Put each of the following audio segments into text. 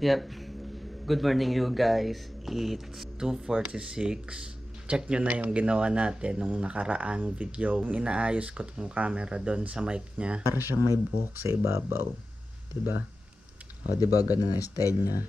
Yep. Good morning you guys. It's 2:46. Check nyo na yung ginawa natin nung nakaraang video. Inaayos ko tong camera doon sa mic niya. Para siyang may buhok sa ibabaw. 'Di ba? O 'di ba ganun ang style niya.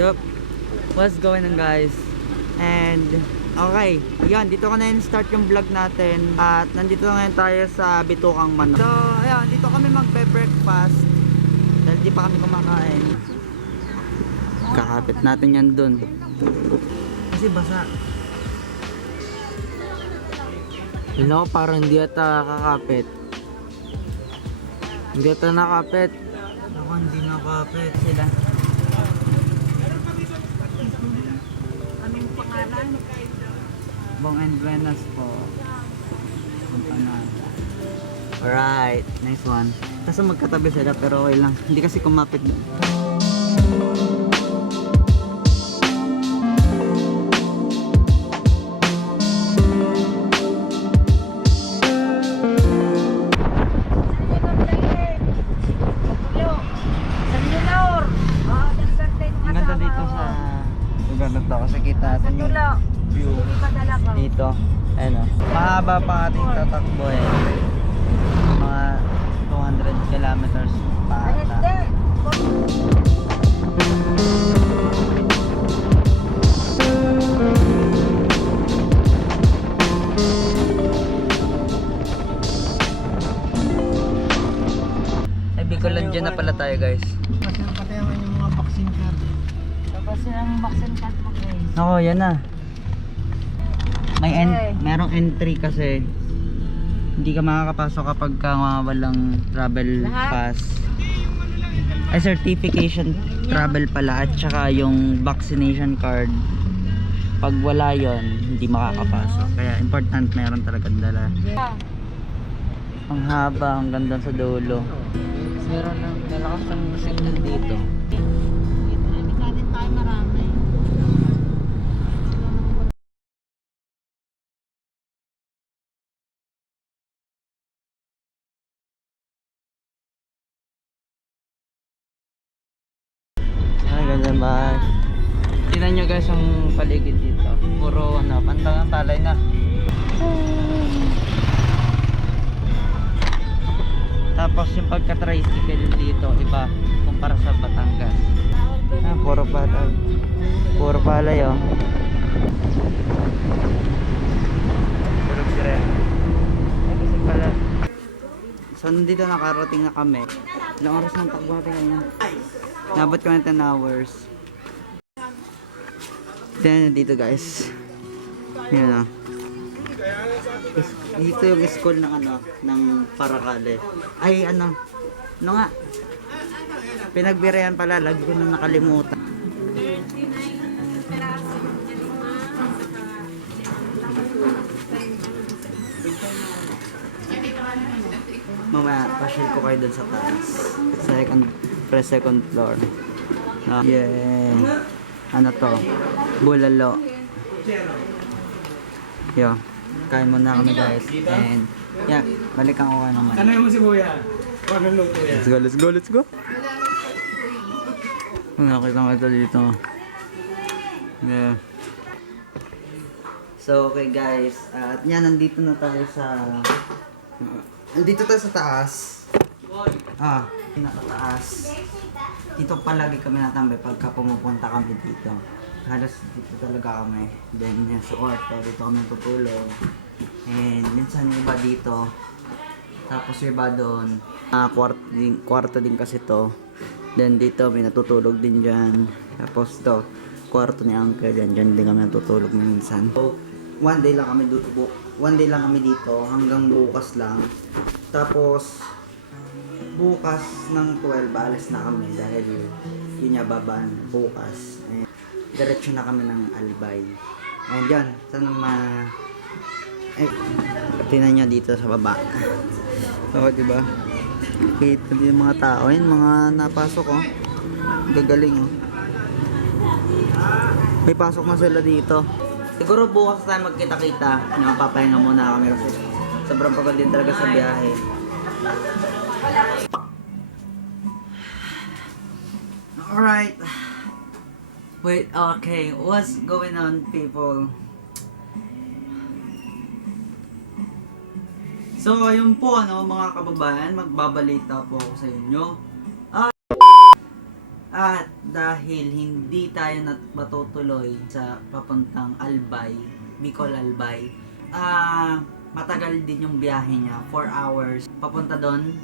Yup. What's going on guys? And okay, yan, dito ko na start yung vlog natin. At nandito ngayon tayo sa Bitukang Manok. So, ayan, dito kami magbe-breakfast. Dahil di pa kami kumakain. Kakapit natin yan dun. Kasi basa. Yun ako, parang hindi ata kakapit. Hindi ata nakapit. Ako hindi nakapit sila. Anong pangalan? Bong and Buenas po. Empanada. Alright, nice one. Kaso magkatabi sila pero okay lang. Hindi kasi kumapit doon. Ang ganda dito sa lugar na to kasi kita natin yung view dito. Ayun o. Mahaba pa ating tatakbo eh. Mga 200 kilometers pa ata. Ay, Bicolandia na pala tayo guys. Kasi napatayaman yung mga vaccine card. Tapos yung vaccine card mo guys. Oo, yan na. Merong entry kasi hindi ka makakapasok kapag ka walang travel Lahat? pass. Ay, certification travel pala at saka yung vaccination card. Pag wala yon hindi makakapasok. Kaya important meron talagang dala. Yeah. Ang haba, ang ganda sa dulo. Meron ng nalakas ng signal dito. Dito na din tayo marami. Ay, ganda ba? Tingnan nyo guys ang paligid dito. Puro ano, pantangang palay na. Tapos yung pagka-tricycle dito, iba kumpara sa Batangas. Ah, puro palay. Puro palay oh. Puro sirena. Ay, kasi pala. So, nandito nakarating na kami. Ilang oras ng takbo natin ngayon? Nabot kami 10 hours. Then, dito guys. Yan o. Dito yung school ng ano, ng Paracale. Ay, ano nga. Pinagbirayan pala, lagi ko na nakalimutan. Mamaya, pasyal ko kayo dun sa taas. Second floor. Yeah. Ano to? Bulalo. Yo. Kain muna kami guys. And, yeah, balikan ko ka naman. Ano yung si Kuya? Paano luto yan? Let's go. Nakita ko ito dito. Yeah. So, okay guys. At yan, nandito na tayo sa... Nandito tayo sa taas. Pinakataas. Dito palagi kami natambay pagka pumupunta kami dito. Halos dito talaga kami. Then yan sa orto, dito kami tutulog. And minsan yung iba dito. Tapos yung iba doon. Kwarto din kasi to. Then dito may natutulog din dyan. Tapos to, kwarto ni Uncle yan. Dyan din kami natutulog minsan. So, one day lang kami one day lang kami dito hanggang bukas lang. Tapos bukas ng 12 alis na kami dahil yun nga babaan bukas. Diretso na kami ng Albay. And yan, sana tingnan nyo dito sa baba. So, diba? Kita yung mga tao, yun, mga napasok oh. Gagaling oh. May pasok na sila dito. Siguro bukas tayo magkita-kita. Papahinga muna kami kasi sobrang pagod din talaga sa biyahe. Alright. Wait, okay. What's going on, people? So, ayun po, mga kababayan, magbabalita po ako sa inyo. At dahil hindi tayo matutuloy sa papuntang Albay, Bicol Albay, matagal din yung biyahe niya, 4 hours papunta doon,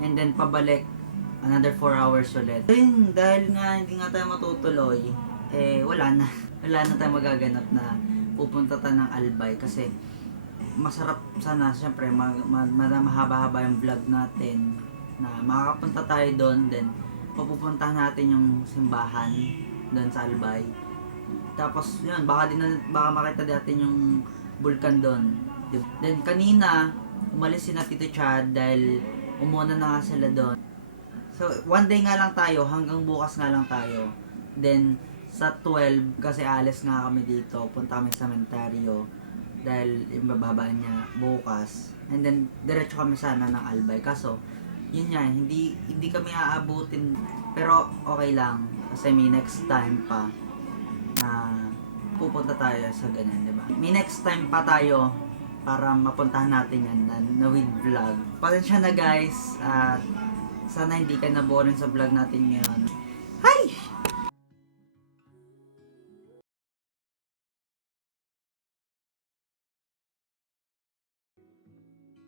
and then pabalik another 4 hours ulit. Ayun, dahil nga hindi nga tayo matutuloy, wala na tayong magaganap na pupunta tayo ng Albay kasi masarap sana, syempre mahaba-haba yung vlog natin na makakapunta tayo doon, then papupuntahan natin yung simbahan doon sa Albay. Tapos yun, baka makita natin yung bulkan doon. Then kanina umalis si na Tito Chad dahil umuna na nga sila doon. So one day nga lang tayo, hanggang bukas nga lang tayo. Then sa 12 kasi alis nga kami dito, punta kami sa sementeryo dahil yung bababaan niya bukas. And then diretso kami sana ng Albay, kaso yun nga, hindi kami aabutin, pero okay lang kasi may next time pa na pupunta tayo sa ganyan, di ba? May next time pa tayo para mapuntahan natin yan na with vlog. Pasensya na guys, at sana hindi ka na boring sa vlog natin ngayon. Hi!